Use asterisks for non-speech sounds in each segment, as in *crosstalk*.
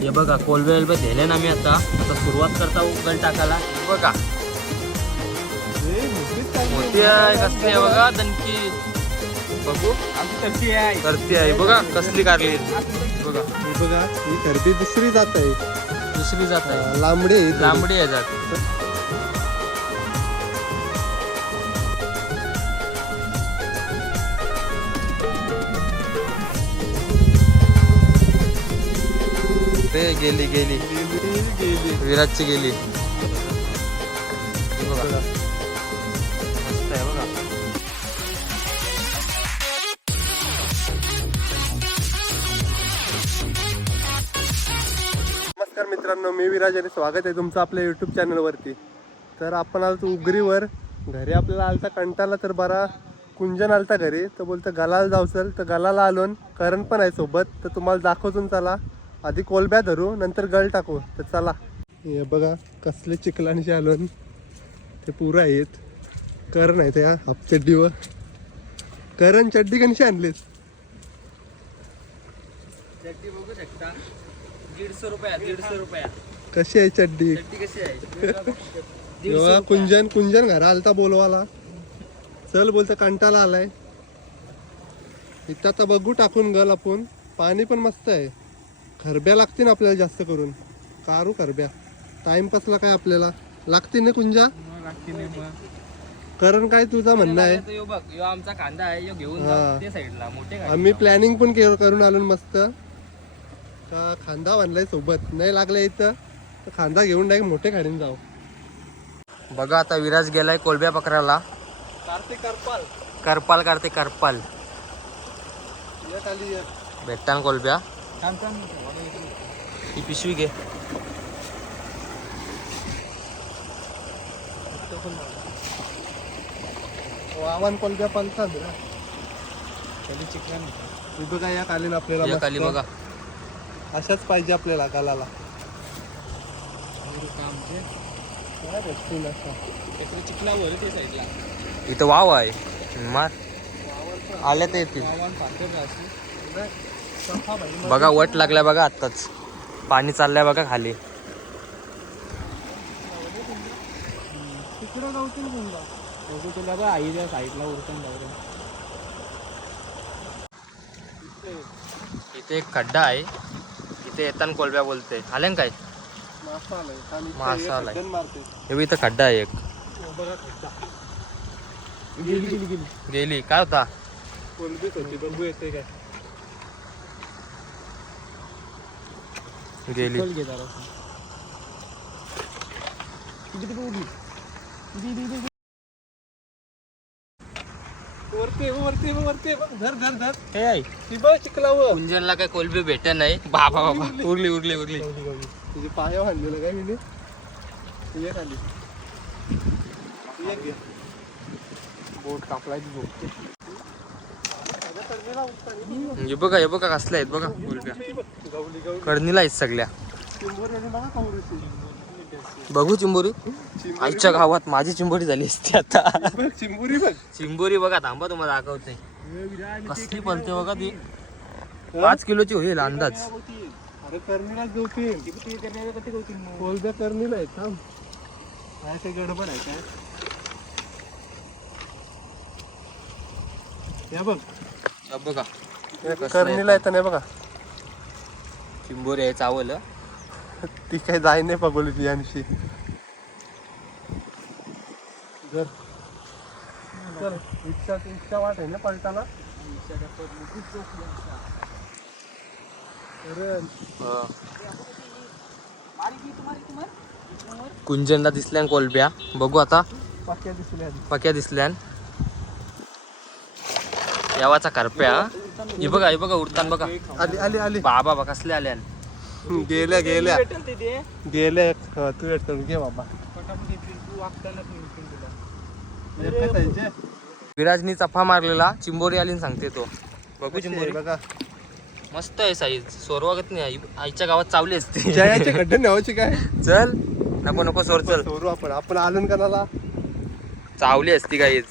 हे बघा कोलबे वेलबे दिले ना मी आता. आता सुरुवात करता उगल टाकायला. बघा. मोठी आहे कसली आहे बघा दणकी. बघू. करती आहे. बघा कसली कारली बघा. बघा ही खरेदी दुसरी जात आहे. दुसरी जात आहे. लांबडी आहे. लांबडी आहे जात. कुठे गेली गेली. गेली. विराटची गेली. बघा. मस्त आहे बघा. नमस्कार मित्रांनो मी विराज आणि स्वागत आहे तुमचं आपल्या युट्यूब चॅनलवरती तर आपण आलो उगरीवर. घरी आपल्याला आलता कंटाला तर बरा कुंजन आलता घरी. तर बोलतं गलाला जाऊ चल. तर गलाला आलो न करण पण आहे सोबत. तर तुम्हाला दाखवतून चला. आधी कोलब्या धरू नंतर गळ टाकू. तर चला. हे बघा कसले चिखलांशी आलो न. ते पुरं आहेत. करण आहे त्या हाफ चड्डीवर करण चड्डी कशी आणलीस चड्डी बघू शकता. दीडशे रुपया दीडशे रुपया. कशी आहे चड्डी? कशी आहे? कुंजन कुंजन घरा आलता बोलवाला. चल बोलतं कंटाला आलाय. इथं आता बघू टाकून गल आपण. पाणी पण मस्त आहे. खरब्या लागतील ना आपल्याला जास्त करून. कारू खरब्या. टाइमपासला काय आपल्याला? लागतील ना कुंजा? कारण काय तुझा म्हणणं आहे? यो बघ यो आमचा कांदा आहे यो घेऊन हा. जाऊ ते साईडला मोठे. आम्ही प्लॅनिंग पण करून आलो ना मस्त. का खांदा बांधलाय सोबत. नाही लागलं इथं तर खांदा घेऊन डायरेक्ट मोठे खाडीन जाऊ. बघा आता विराज गेलाय कोलब्या पकडायला. कार्तिक करपाल. करपाल काढते करपाल. भेटतान कोलब्या. ही पिशवी घे वावन कोलब्या पलतात ना हे बघा या कालीन आपल्याला या मस्त. खाली बघा. अशाच पाहिजे आपल्याला गालाला. काय भेटतील असं? इथं वाव आहे. मार. आल्या तर येतील. बघा वट लागलाय बघा आत्ताच पाणी चाललंय बघा खाली इथे एक खड्डा आहे इथे येताना कोलब्या बोलते आले काय मासा आलाय. हे इथं खड्डा आहे एक हो. गेली काय होता कोलबीच होती बघू येते काय गेली। वरती वरती वरती धर धर धर। हे आहे ती कुंजनला काय कोलबी भेटत नाही। बाबा बाबा। उरली उरली। उरली. तुझे पाया काय मी ये खाली. बोट कापलाय ती बोट। हे बघा हे बघा कसल्या आहेत बघा कोलब्या कडणीला आहेत सगळ्या. बघू चिंबोरी. आईच्या गावात माझी चिंबोरी झाली असते आता. चिंबोरी चिंबोरी बघा थांबा तुम्हाला दाखवते. कसली पलते बघा ती. पाच किलोची होईल अंदाज. अरे कर्णीला कर्णीला आहेत थांब. काय गडबड आहे काय? या बघ. बघा. कर्णीला येतं? नाही बघा. चिंबोरी आहे चावल. ती काही जाय नाही पगोली ती जर. इच्छा इच्छा वाट आहे ना पलटाला कुंजनला दिसल्यान कोलब्या. बघू आता. पाक्या दिसल्या. पक्या दिसल्यान. यावाचा करप्या हे? बघा हे बघा उडतान बघा. आली आली आली. बाबा बा कसले आल्यान गेल्या गेल्या. गेल्या तू येतो घे बाबा. विराजनी चफा मारलेला चिंबोरी आली न सांगते तो. बघू चिंबोरी. बघा. मस्त आहे साईज सोरवागत नाही आई- आईच्या गावात चावली असते. जयाचे खड्डे काय? चल नको नको सोर चल. सोडू आपण. आपण आलो ना कणाला? चावली असती काहीच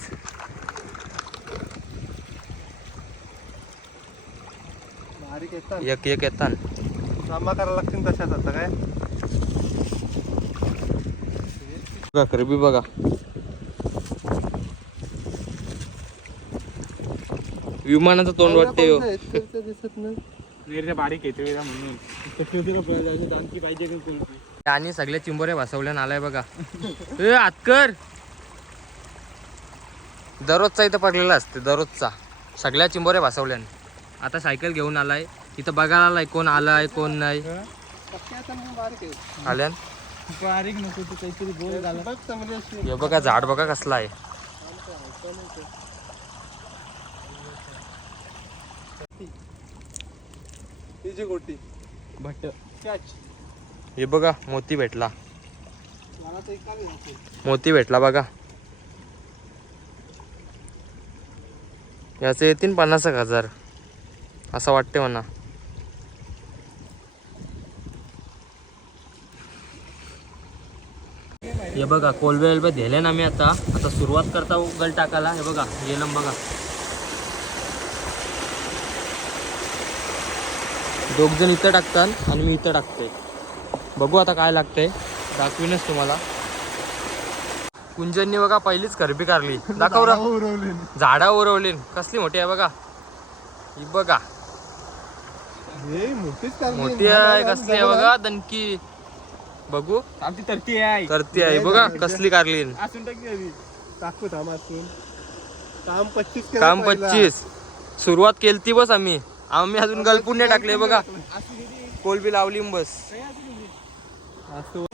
बारीक येतात एक एक येतान आंबा करायला लागतील तशाच आता काय? बघा करबी बघा. विमानाचं तोंड वाटते हो. दिसत नाही. बारीक येते आणि सगळे चिंबोरे बसवल्यान आलाय बघा. ए आतकर. दररोजचा इथं पडलेला असते दररोजचा. सगळ्या चिंबोरे बसवल्यान. आता सायकल घेऊन आलाय. इथं बघायला आलाय कोण आलाय कोण नाही. आहे. आल्यान? बारीक नको तू काहीतरी बोल झाला. बघ चांगली अशी हे बघा झाड बघा कसला आहे. ही जी गोटी. भट्ट. कॅच हे बघा मोती भेटला. मोती भेटला बघा. याचे येतील पन्नास एक हजार. असं वाटते म्हणा. हे बघा कोलबे वेलबे दिले ना मी आता. आता सुरुवात करता उगल टाकायला. हे बघा गेलम बघा. दोघ जण इथं टाकतात आणि मी इथं टाकते. बघू आता काय लागतंय दाखवीनच तुम्हाला. कुंजननी बघा पहिलीच करबी कारली. दाखव उरवली. झाडा उरवली. कसली मोठी आहे बघा. ही बघा. मोठी आहे कसली आहे बघा. दणकी. बघू. आमची तरती आहे. करती आहे. बघा कसली कारली असून टाकली आधी टाकू थांब असून काम पच्चीस केलं काम पहिला. पच्चीस. सुरुवात केलती बस आम्ही. आम्ही अजून गलपून नाही टाकले बघा. कोलबी लावली न बस. असं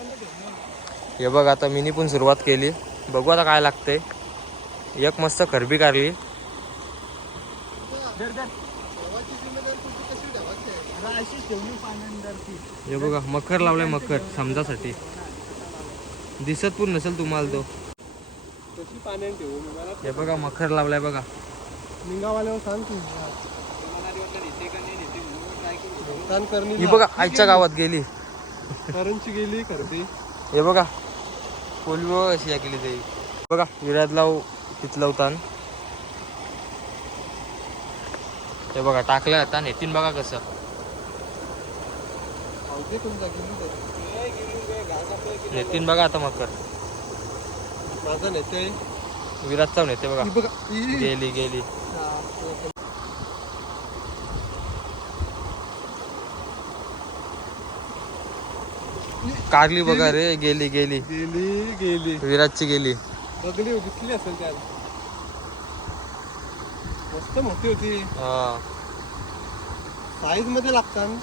हे बघ आता मिनी पण सुरुवात केली. बघू आता काय लागतंय. एक मस्त खरबी कारली हे बघा मकर लावलाय मकर समजासाठी. दिसत पण नसेल तुम्हाला तो. हे बघा मकर लावलाय बघा. ही बघा आईच्या गावात गेली. करंची गेली करते. हे बघा कोलबी बघा कशी केली ते बघा विरात लाव तिथलं उतान. हे बघा टाकलं आता नेतीन बघा कसं पावते तुमचा गेली तर नेतीन बघा आता मकर माझा नेते. विराटचा नेते बघा. बघा. गेली गेली. कारली बघा रे गेली गेली. गेली गेली. विराटची गेली. बघली होती, दिसली असेल त्याला. मस्त मोठी होती. हा. साईजमध्ये लागतात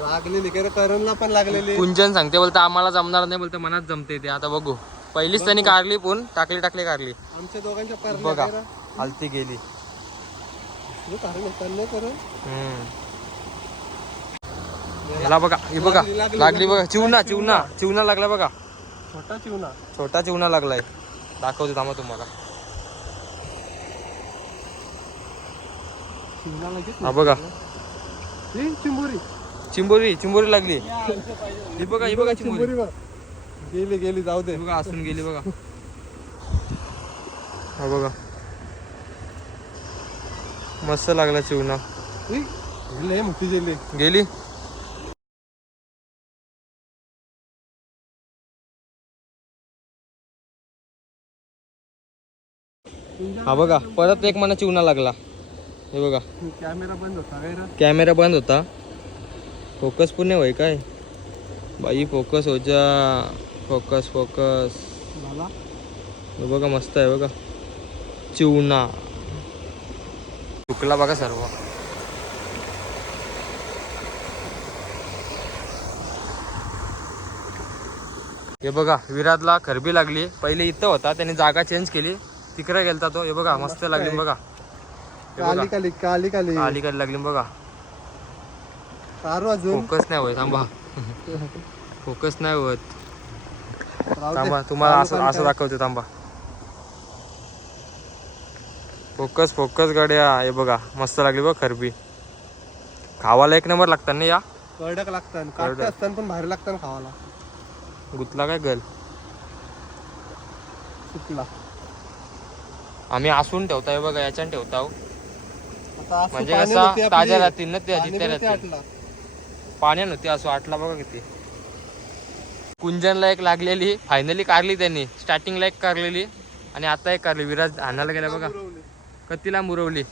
लागलेली कारण करणला पण लागलेली. कुंजन सांगते बोलता आम्हाला जमणार नाही बोलते मनात जमते ते. आता बघू. पहिलीच त्यांनी कारली पण टाकली टाकली कारली आमच्या दोघांच्या बघा आलती गेली. कारण होतं नाही करण हम्म. याला बघा हे बघा लागली, लागली, लागली बघा. लागली. चिवणा चिवणा चिवणा लागला बघा. छोटा चिवना. छोटा चिवणा लागलाय. दाखवतो थांबा तुम्हाला. चिवना लगेच हा बघा. ही? चिंबोरी. चिंबोरी चिंबोरी लागली. ही बघा ही बघा चिंबोरी चिंबोरी. बघ. गेली गेली जाऊ दे. बघा असून गेली बघा. हा बघा. मस्त लागला मोठी गेली. गेली? हा बघा. परत एक मला चिवणा लागला. हे बघा. कॅमेरा बंद होता काय कॅमेरा बंद होता. फोकस पण होय काय? बाई फोकस हो जा. Focus focus. हे बघा मस्त आहे बघा. चिवणा चुकला बघा सर्व. हे बघा विराटला खरबी लागली. पहिले इथं होता त्याने जागा चेंज केली. तिकडे गेलता तो. हे बघा मस्त लागली बघा. काली काली काली काली. आली काली लागली बघा. कारू अजून. फोकस नाही होत थांबा. *laughs* फोकस नाही होत. थांबा तुम्हाला असं असं. दाखवतो थांबा. फोकस फोकस गाड्या. हे बघा मस्त लागली बघ खरबी. खावाला एक नंबर लागतात ना या? कडक लागतात. काटे कडक. असतात पण भारी लागतात खावाला गुतला काय गल? सुटला आम्ही असून ठेवता हे बघा याच्यानं ठेवता आता असं म्हणजे कसा आपली. ताज्या राहतील ना त्या पाणी जित्या पण ते राहतील. आटला. पाण्यात होती असं आटला बघा किती. कुंजनला एक लागलेली फायनली कारली त्यांनी. स्टार्टिंगला एक कारलेली आणि आता एक कारली. विराज आणायला गेला बघा. पुरवली. कतीला मुरवली?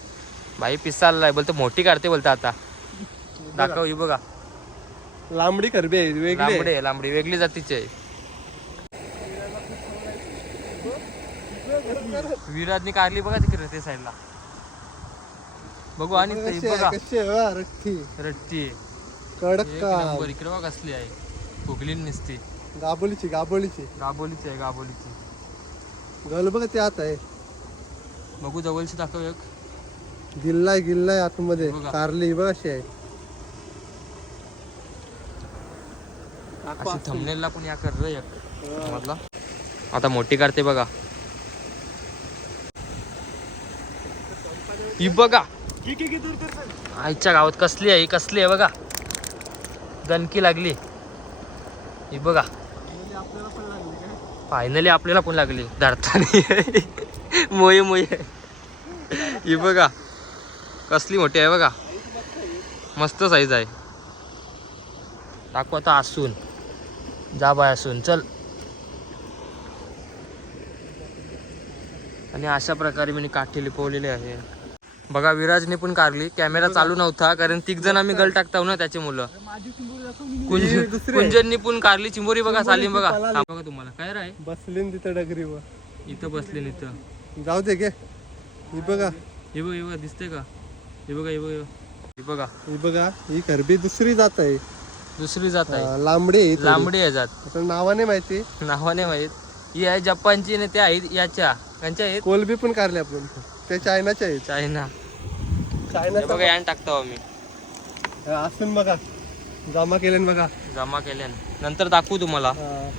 भाई पिसाला बोलतो मोठी काढते बोलतो आता. दाखव ही बघा. लांबडी करबी आहे वेगळी आहे. लांबडी आहे लांबडी. वेगळी जातीची आहे. विराजनी काढली बघा तिकडे ते साईडला बघू आणि ते कशी बघा. आहे कशी आहे वा, रट्टी. रट्टी. आहे. कडक एक का नंबर इकडे बघा कसली आहे. फुगली निसती. गाबोलीची गाबोलीची. गाबोलीची आहे गाबोलीची. गल बघ ते आत आहे. बघू जवळची दाखव एक. गिल्लाय गिल्लाय आतमध्ये. बघा. कारली बघ अशी आहे. अशी थंबनेलला पण या कर रे एक. मधला. आता मोठी करते बघा. ही बघा. आईच्या गावात कसली आहे? कसली आहे बघा. दणकी लागली. ही बघा. फायनली आपल्याला पण लागली. धरताना मोये मोये ही बघा. कसली मोठी आहे बघा. मस्त साईज आहे. टाकू आता असून. जा बाय असून. चल. आणि अशा प्रकारे मी काठी लिपवलेली आहे. बघा विराजने पण कारली कॅमेरा चालू नव्हता कारण तिघ जण आम्ही गल टाकताव ना त्याची मुलं. कुंजननी पण कारली चिंबोरी बघा सालीम बघा. थांब बघा तुम्हाला काय राय? बसली न तिथं डगरीवर इथं बसले इथं. जाऊ दे गे. ही बघा. हे बघा हे बघा दिसतंय का? हे बघा हे बघा हे बघा. ही बघा. ही करबी दुसरी जात आहे. दुसरी जात आहे. लांबडी. लांबडी आहे जात. नावाने माहिती. नावाने माहीत. ही आहे जपानची आणि त्या आहेत याच्या. त्यांच्या आहेत. कोलबी पण कारले आपण. ते चायनाचे आहेत. चायना. चायना बघा यान टाकतो आम्ही. असून बघा. जमा केले बघा. जमा केल्यान नंतर दाखवू तुम्हाला. हा.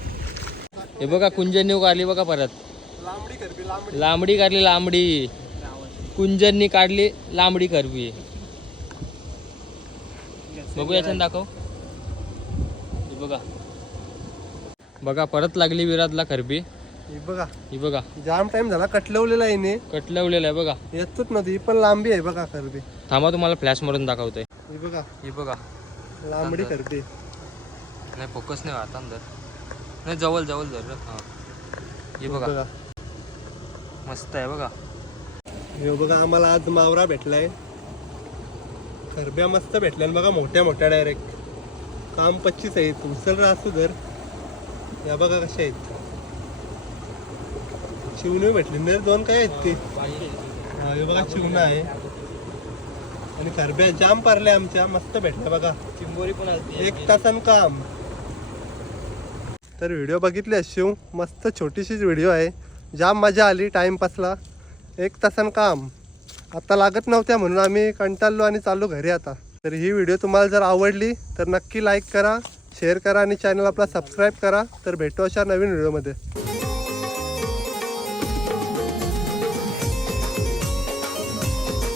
बघा कुंजननी काढली बघा परत. लांबडी करबी लांबडी. काढली लांबडी. कुंजननी काढली लांबडी करबी बघू याच्यानं दाखव. हे बघा. बघा परत लागली विराजला खरबी ही बघा. ही बघा. जाम टाइम झाला कटलवलेला आहे ने कटलवलेलं आहे बघा. येतच नव्हती ही पण लांबी आहे बघा करबी थांबा तुम्हाला फ्लॅश मारून दाखवतोय. ही बघा. ही बघा. लांबडी करबी नाही फोकस नाही आता अंदर. नाही जवळ जवळ जर हा. हे बघा. मस्त आहे बघा. हे बघा आम्हाला आज मावरा भेटलाय. खरब्या मस्त भेटल्या आणि बघा मोठ्या मोठ्या डायरेक्ट काम पच्चीस आहेत उचल असू तर या बघा कशा आहेत. शिवणे भेटले. ना दोन काय आहेत ते? हा, बघा शिवणं आहे. आणि खरब्या जाम पारल्या आमच्या. मस्त भेटल्या बघा. चिंबोरी पण एक तासन काम. तर व्हिडिओ बघितले शिव? मस्त छोटीशीच व्हिडिओ आहे. जाम मजा आली टाइमपासला. एक तासन काम. आता लागत नव्हत्या म्हणून आम्ही कंटाळलो आणि चाललो घरी आता. तर ही व्हिडिओ तुम्हाला जर आवडली तर नक्की लाईक करा शेअर करा आणि चॅनल आपला सबस्क्राईब करा. तर भेटू अशा नवीन व्हिडिओमध्ये.